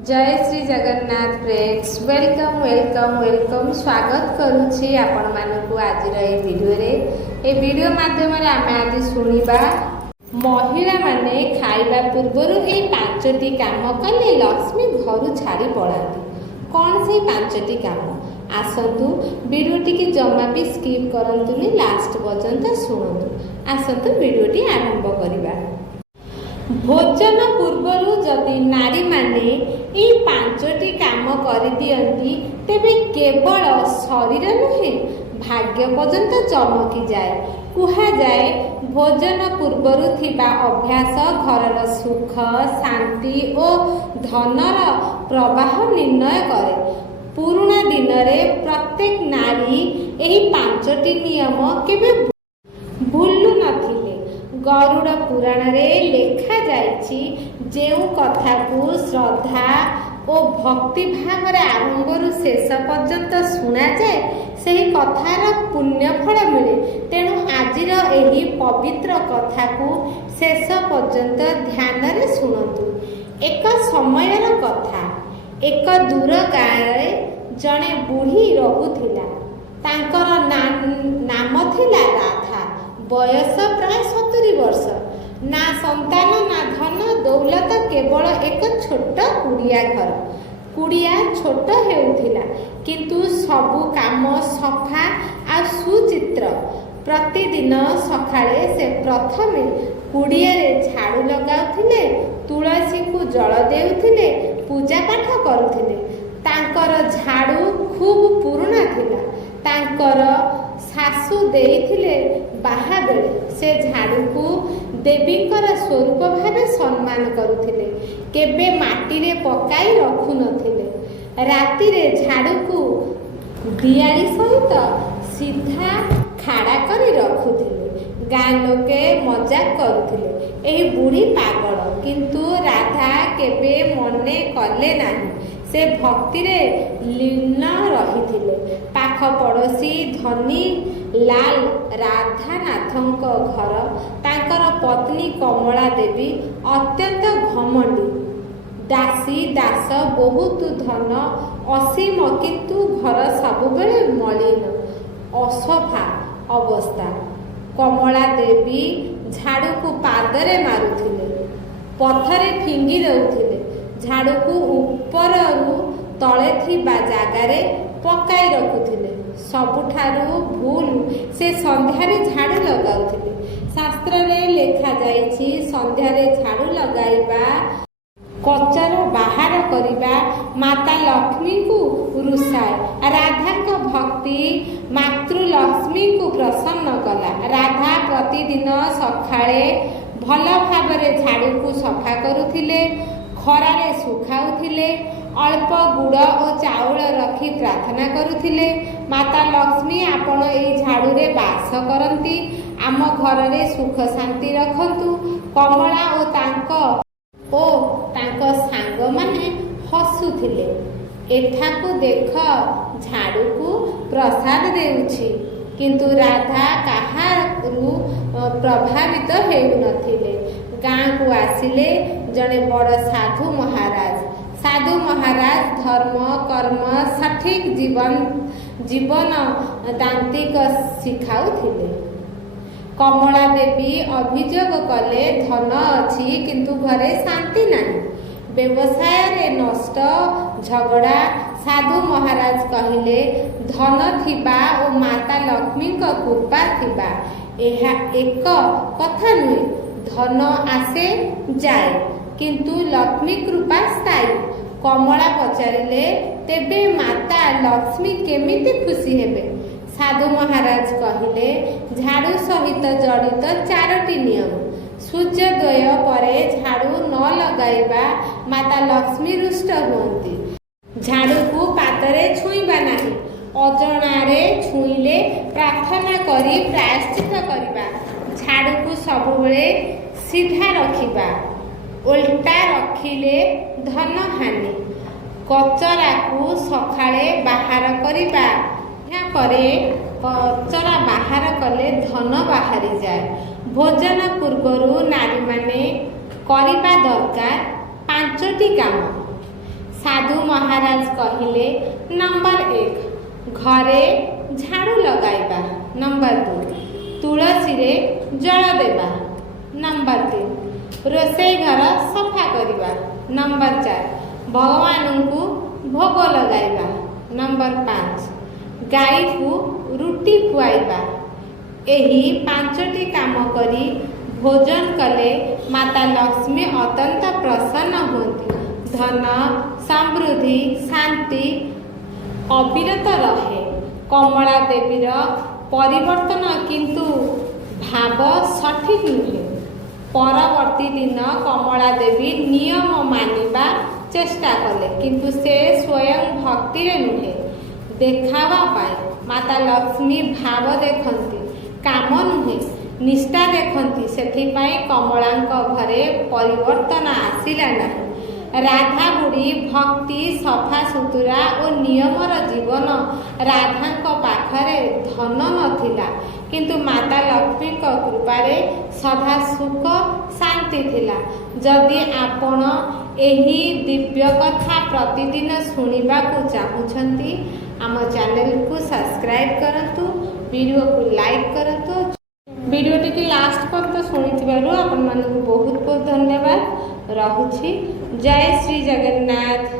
जय Shri Jagannath friends welcome welcome welcome स्वागत करुछि आपण मानकु आज वीडियो माध्यम आम आज शुणा महिला माने खाइबा पूर्वर ये पांचटी काम कले लक्ष्मी घर छाड़ी पड़ाती। कौन से पांचटी काम आसतु वीडियोटी की जमा भी स्किप करंतुनी लास्ट पर्यंत शुणु। आसतु वीडियोटी आरंभ करिबा। भोजन पूर्वर जदि नारी माने ये पांचटी काम कर दियंती तेबे केवल शरीर नुहे भाग्य पर्यंत चमकी जाए। कुहा जाए भोजन पूर्वर थिबा अभ्यास घरर सुख शांति और धनर प्रवाह निर्णय करे। पुराना दिन में प्रत्येक नारी यही पांचटी नियम केबे भूलु नथिले। गरुड़ पुराण रे लेखा जाइछि जेउ कथा को श्रद्धा और भक्ति भाव आरंभ शेष पर्यंत शुणा जाए सही कथार पुण्य फल मिले। तेणु आजिर एही पवित्र कथा को शेष पर्यंत ध्यान रे शुणु। एक समयर कथा। एक दूर गाँव जड़े बुढ़ी रहुथिला। तांकर नाम थिला राधा। बयस प्राय 70 वर्ष। ना संतान ना धन दौलत केवल एक छोट कुड़िया घर। कुड़िया छोट हेउथिला किंतु सबु काम सफा आ सुचित्र। प्रतिदिन सकाळे से प्रथमे कुड़िया झाड़ू लगाउथिले, तुलसी को जल देउथिले, पूजा पाठ करुथिले। तांकर झाड़ू खूब पुराना थिला। तांकर सासु देइथिले बाहा बेले से झाड़ू को देवींकर स्वरूप भावे सम्मान करुथिले। केबे माटी रे पकाई रखु नथिले। राति रे झाड़ू को दियाली सहित सीधा खाड़ा करी रखुथिले। गाँ लोके मजाक करुथिले एही बुढ़ी पागल। किंतु राधा केबे मने कले नाही। से भक्ति रे लीन रहिथिले। पाख पड़ोसी धनी लाल राधानाथंक घर। तांकर पत्नी कमला देवी अत्यंत घमंडी। दासी दास बहुत धन असीम किंतु घर सबुबेले मलिन असफा अवस्था। कमला देवी झाड़ू को पादरे मारुथिले, पथरे फिंगी देउथिले। झाड़ू को ऊपर तले थिबा जागारे पकाई रखुथिले। सबुठारु भूल से संध्यारे झाड़ू लगाउथिले। शास्त्र रे लेखा जाइछि संध्यारे झाड़ू लगाइबा कचर बाहर करिबा माता लक्ष्मी को रुसाए। राधा को भक्ति मातृलक्ष्मी को प्रसन्न कला। राधा प्रतिदिन सकाळे भल भावरे झाड़ू को सफा करुथिले, खरारे सुखाउथिले, अल्प गुड़ और चाउल रखी प्रार्थना करुथिले। माता लक्ष्मी आपण एई झाड़ू रे बास करंती, आम घर रे सुख शांति रखंतु। कमला ओ तांको सांग माने हसुथिले। एठाकू देख झाड़ू को प्रसाद देउछि। किंतु राधा काहारू प्रभावित हेउ नथिले। गाँ को आसिले जड़े बड़ साधु महाराज। साधु महाराज धर्म कर्म सठिक जीवन दांतिक शिखाउथिले। कमला देवी अभियोग कले धन अछि किंतु घरे शांति नहीं। व्यवसाय रे नष्ट झगड़ा। साधु महाराज कहिले धन थिबा और माता लक्ष्मी को कृपा थिबा एहा एक कथा नुहे। धन आसे जाए किंतु लक्ष्मी कृपा स्थायी। कमला पचारिले तेबे माता लक्ष्मी केमिति खुशी हेबे। साधु महाराज कहिले झाड़ू सहित जड़ित 4टी नियम। सूर्योदय परे झाड़ू न लगाइबा माता लक्ष्मी रुष्ट हुअंती। झाड़ू को पादरे छुईबा नाही। अजणारे छुईले प्रार्थना करी प्रायश्चित करिबा। झाड़ू को सबुबेले सीधा रखिबा, उल्टा रखिले धन हानि। कचरा को सकाळे बाहर करिबा। या परे कचरा बाहर कले धन बाहरी जाए। भोजन पूर्वरु नारी माने करिबा दरकार 5टी काम। साधु महाराज कहिले नंबर 1 घरे झाड़ू लगाइबा, नंबर 2 तुलसी रे जल देबा, नंबर 3 रोसई घर सफा करिबा, नंबर 4 भगवान को भोग लगाइबा, नंबर 5 गाई को रुटी खुआइबा। एही 5टी काम करी भोजन कले माता लक्ष्मी अत्यंत प्रसन्न होती। धन समृद्धि शांति अविरत रहे। कमला देवीर परिवर्तन किंतु भाव सठिक नुहे। परवर्ती दिन कमला देवी नियम मानिबा चेष्टा कले किंतु से स्वयं भक्ति रे नुहे देखावा पाए। माता लक्ष्मी भाव देखती काम नुहे निष्ठा देखती, सेथिपाई कमलांक घरे परिवर्तन आसिला नहीं। राधा बुढ़ी भक्ति सफा सुतुरा और नियमर जीवन राधांक पाखरे धन नथिला किंतु माता लक्ष्मी कृपारे सदा सुख शांति थिला। जदि आपण एही दिव्य कथा प्रतिदिन सुनिबा को चाहुछंती आम चैनल को सब्सक्राइब करंतु, वीडियो को लाइक करंतु। वीडियोटी की लास्ट पर्यंत शुणिथिबारु आपण मानकु बहुत बहुत धन्यवाद। रहुछि। जय श्री जगन्नाथ।